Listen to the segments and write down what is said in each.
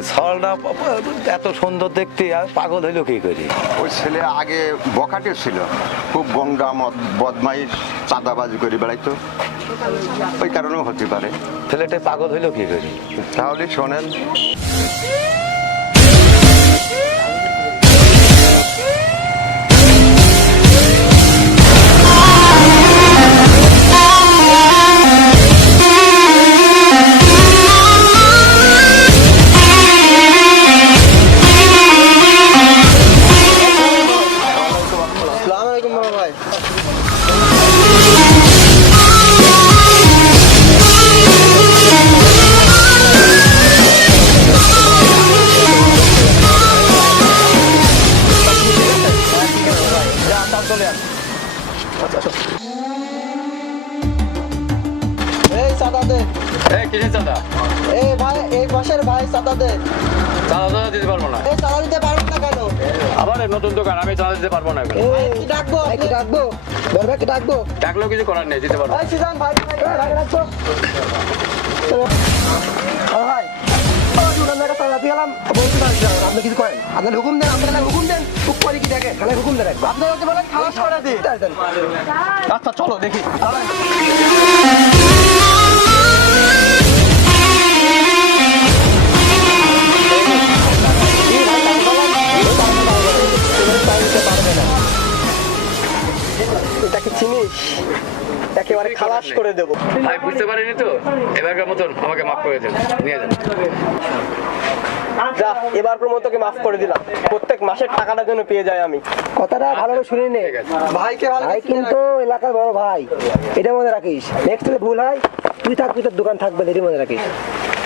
সরলটা এত সুন্দর দেখতে আর পাগল হইলো কি করি? ওই ছেলে আগে বখাটে ছিল, খুব গন্ডা বদমাইশ, চাঁদাবাজি করে বেড়াইতো, ওই কারণেও হতে পারে। ছেলেটা পাগল হইলো কি করি? তাহলে শোনেন, নতুন দোকান, আমি চাঁদা দিতে পারবো না। ডাকলেও কিছু করার নেই, দিতে পারবো। আপনি কিছু করেন, আপনার হুকুম দেন, আপনার হুকুম দেন, খুব করে কি দেখেন, খালি হুকুম দেন, আপনার হতে বলেন খালাস করে দিই। আচ্ছা চলো দেখি। এটাকে চিনিস, একেবারে খালাস করে দেবো। ভাই বুঝতে পারিনি তো, এবারকার মতন আমাকে মাফ করে দেন, নিয়ে যান। যা, এবারকার মতো তোকে মাফ করে দিলাম, প্রত্যেক মাসের টাকাটা যেন পেয়ে যায় আমি। কথাটা ভালোভাবে শুনে নে, ভাইকে ভাই কিন্তু এলাকার বড় ভাই, এটা মনে রাখিস। নেক্সট যদি ভুল হয় তুই থাকবি, তোর দোকান থাকবে, এটা মনে রাখিস।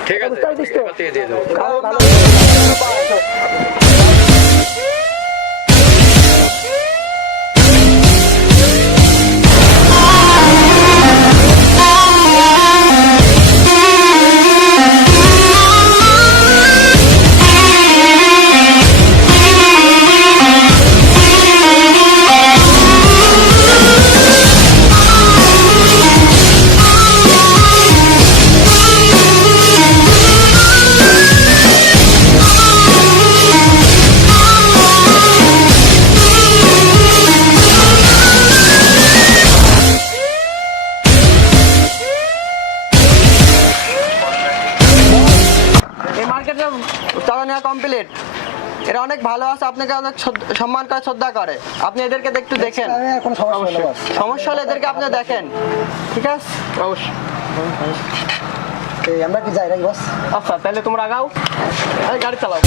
ঠিক আছে, বুঝতে পারছিস তো? দিয়ে দেবো। কমপ্লিট, এরা অনেক ভালো আছে, আপনাকে অনেক সম্মান করে, শ্রদ্ধা করে। আপনি এদেরকে একটু দেখেন, সমস্যা হলে এদেরকে আপনি দেখেন, ঠিক আছে? অবশ্যই আমরা কি যাই নাকি বস? আচ্ছা তাহলে তোমরা আগাও, গাড়ি চালাও।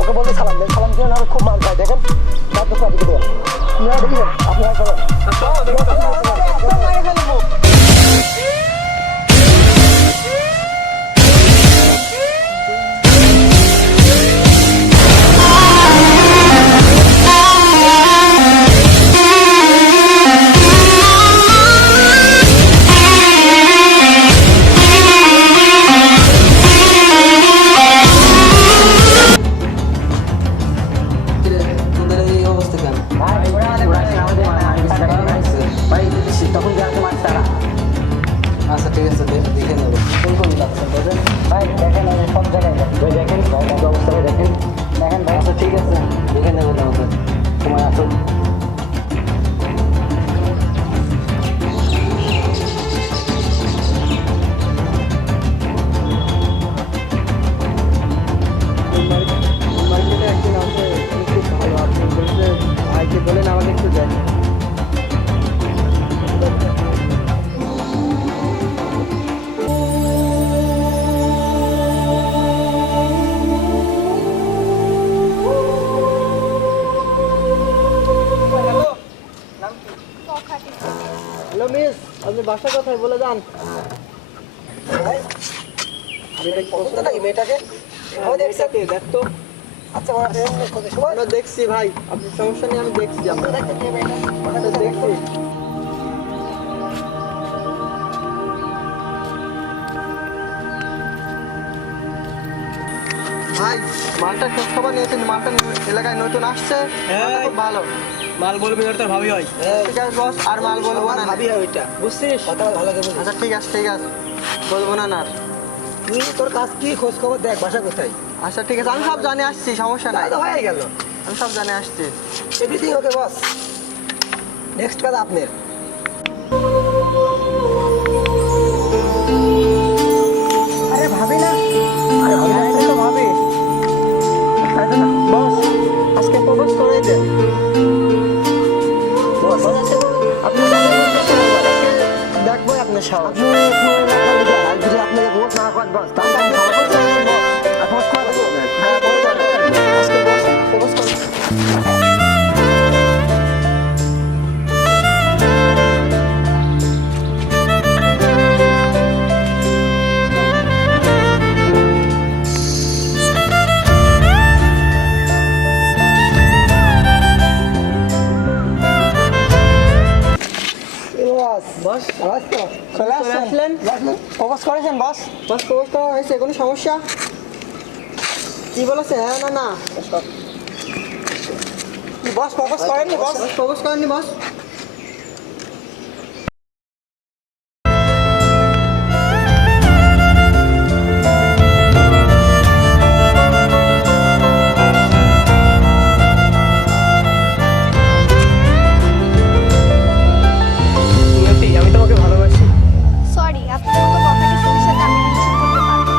ওকে বলতে সালাম দেন, সালাম দিয়ে খুব মান পায়, দেখেন বাসা কোথায় বলে যান। মেয়েটাকে দেখতো। আচ্ছা আমরা দেখছি ভাই, আপনার সমস্যা নেই, আমি দেখছি। আমরা দেখছি ভাই, মালটা খোঁজ খবর নিয়েছেন? মালটা এলাকায় নতুন আসছে, খুব ভালো মাল। বলবি ওর তো ভাবি হয়। ঠিক আছে বস, আর মাল বলবো না। ভাবি হয় ওইটা, বুঝছিস? কথা ভালো করে। আচ্ছা ঠিক আছে বলবো না। আর তুই তোর কাজ কি, খোঁজ খবর দেখ, বাসা কোথায়। আচ্ছা ঠিক আছে, আমি সব জানে আসছি, সমস্যা নাই। হয়ে গেল, আমি সব জানে আসছি। এভরিথিং ওকে বস। নেক্সট কাজ আপনার। আরে ভাবি না, আরে ভাবি না, তো ভাবি বস আজকে প্রপোজ করে দেন। বস আপনি দেখবো আপনার সাহস। যদি আপনাকে ভোট না করেন বস, তাহলে আমি আজকে বস প্রপোজ করেন। বস চলে আসলেন? প্রপোজ করেছেন বস? বস প্রপোজ করা হয়েছে, কোনো সমস্যা? কি বলেছে? হ্যাঁ না না বস প্রপোজ করেননি? বস প্রপোজ করেননি বস? সরি, আপনার মতো বখাটে ছেলের সাথে আমি রিলেশন করতে পারবো না।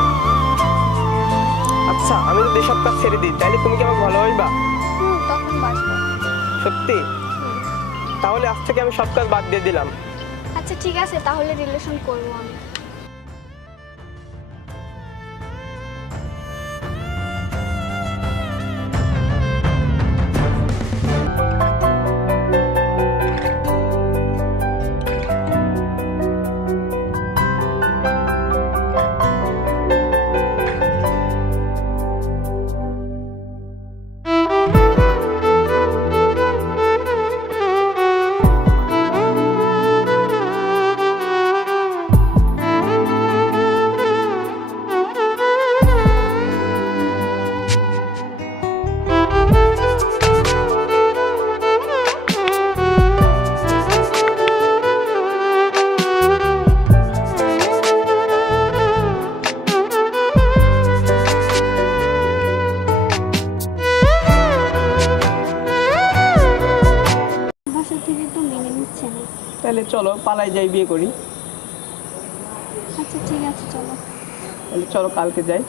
আচ্ছা আমি যদি সব কাজ ছেড়ে দিই, তাহলে তুমি কি আমাকে ভালোবাসবা? তখন বাসবো। সত্যি? তাহলে আজ থেকে আমি সব কাজ বাদ দিয়ে দিলাম। আচ্ছা ঠিক আছে, তাহলে রিলেশন করবো আমি। বাসা থেকে তো মেনে নিচ্ছে না। তাহলে চলো পালাই যাই, বিয়ে করি। আচ্ছা ঠিক আছে চলো। তাহলে চলো কালকে যাই।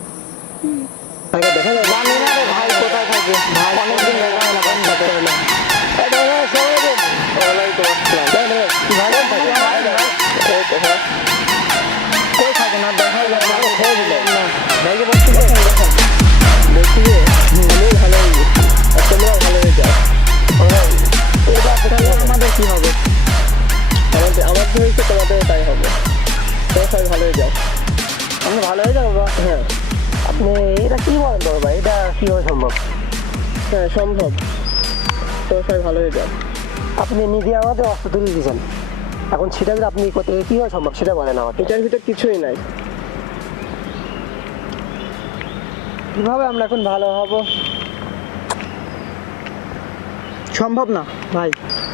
দেখা যায় জানি না রে ভাই কোথায় থাকে, ভাই অনেকদিন দেখা হয় না, কোন সাথে হলো। কই থাকে না, দেখা হলো না, খেয়ে দিল না। ভাইকে বলছি দেখেন বলছি যে আমি ভালো হয়ে গেছি, আর তোমরাও ভালো হয়ে যাও। আমাদের কি হবে? আমার তো হয়েছে, তোমাদের তাই হবে। তোমরা সবাই ভালো হয়ে যাও। আমরা ভালো হয়ে যাবো। হ্যাঁ আপনি এটা কি বলেন বড় ভাই, এটা কীভাবে সম্ভব? হ্যাঁ সম্ভব, তো সবাই ভালো হয়ে যাও। আপনি নিজে আমাদের অস্ত্র তুলে দিয়েছেন, এখন সেটা যদি আপনি করতে কীভাবে সম্ভব সেটা বলেন আমাকে। এটার ভিতরে কিছুই নাই। কীভাবে আমরা এখন ভালো হব? সম্ভব না ভাই।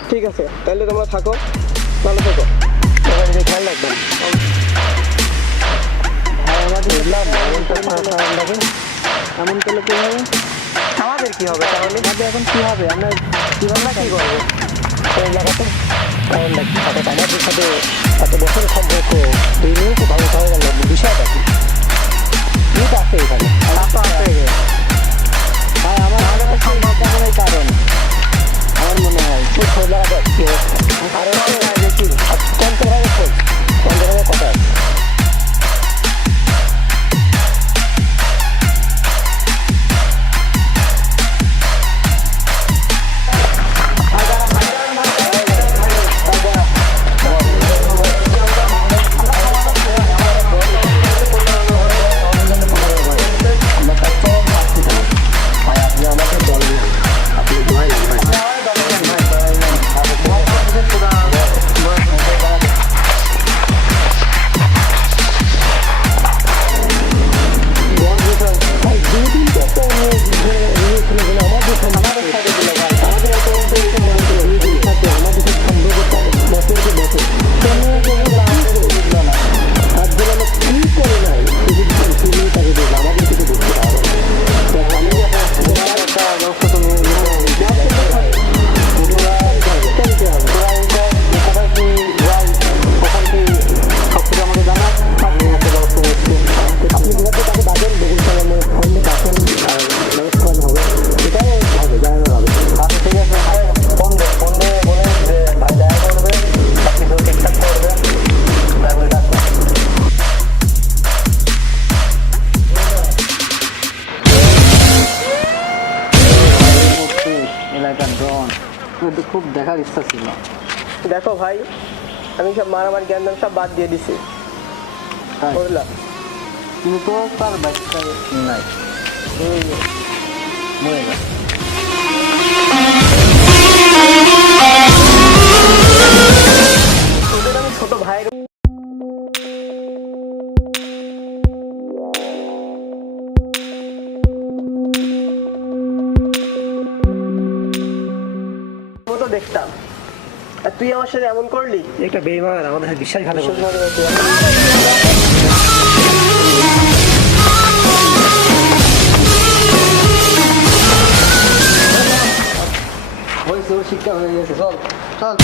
ঠিক আছে তাহলে তোমরা থাকো, ভালো থাকো। খেয়াল রাখবেন। এমন করলে কি হবে? আমাদের কি হবে তাহলে? আমাদের এখন কি হবে? আমরা জীবনটা কি করবো ওই জায়গাতে? কারণটা কি? আমাদের সাথে এত বছরের সম্পর্ক দুই নিয়েও তো ভালো হয়ে গেল, বিষয়টা কি? তো আছে এখানে ভাই, আমার সম্পর্ক কারণ আমার মনে হয় খুব খোঁজ লাগাতে কারণ দেখি কন্ট্রোভাবে খোঁজ, কন্ট্রোভাবে কথা আছে। কিন্তু খুব দেখার ইচ্ছা ছিল। দেখো ভাই, আমি সব মারামারি জ্ঞান সব বাদ দিয়ে দিছি, তাই? বুঝলাম। কিন্তু তো তার বাচ্চা নাই, মরে গেছে। ওদের আমি ছোট ভাইয়ের মতো দেখতাম, আর তুই আমার সাথে এমন করলি। একটা বেইমান আমাদের সাথে বিশ্বাসঘাতকতা হয়েছে, ওর শিক্ষা হয়ে গেছে। চল চল।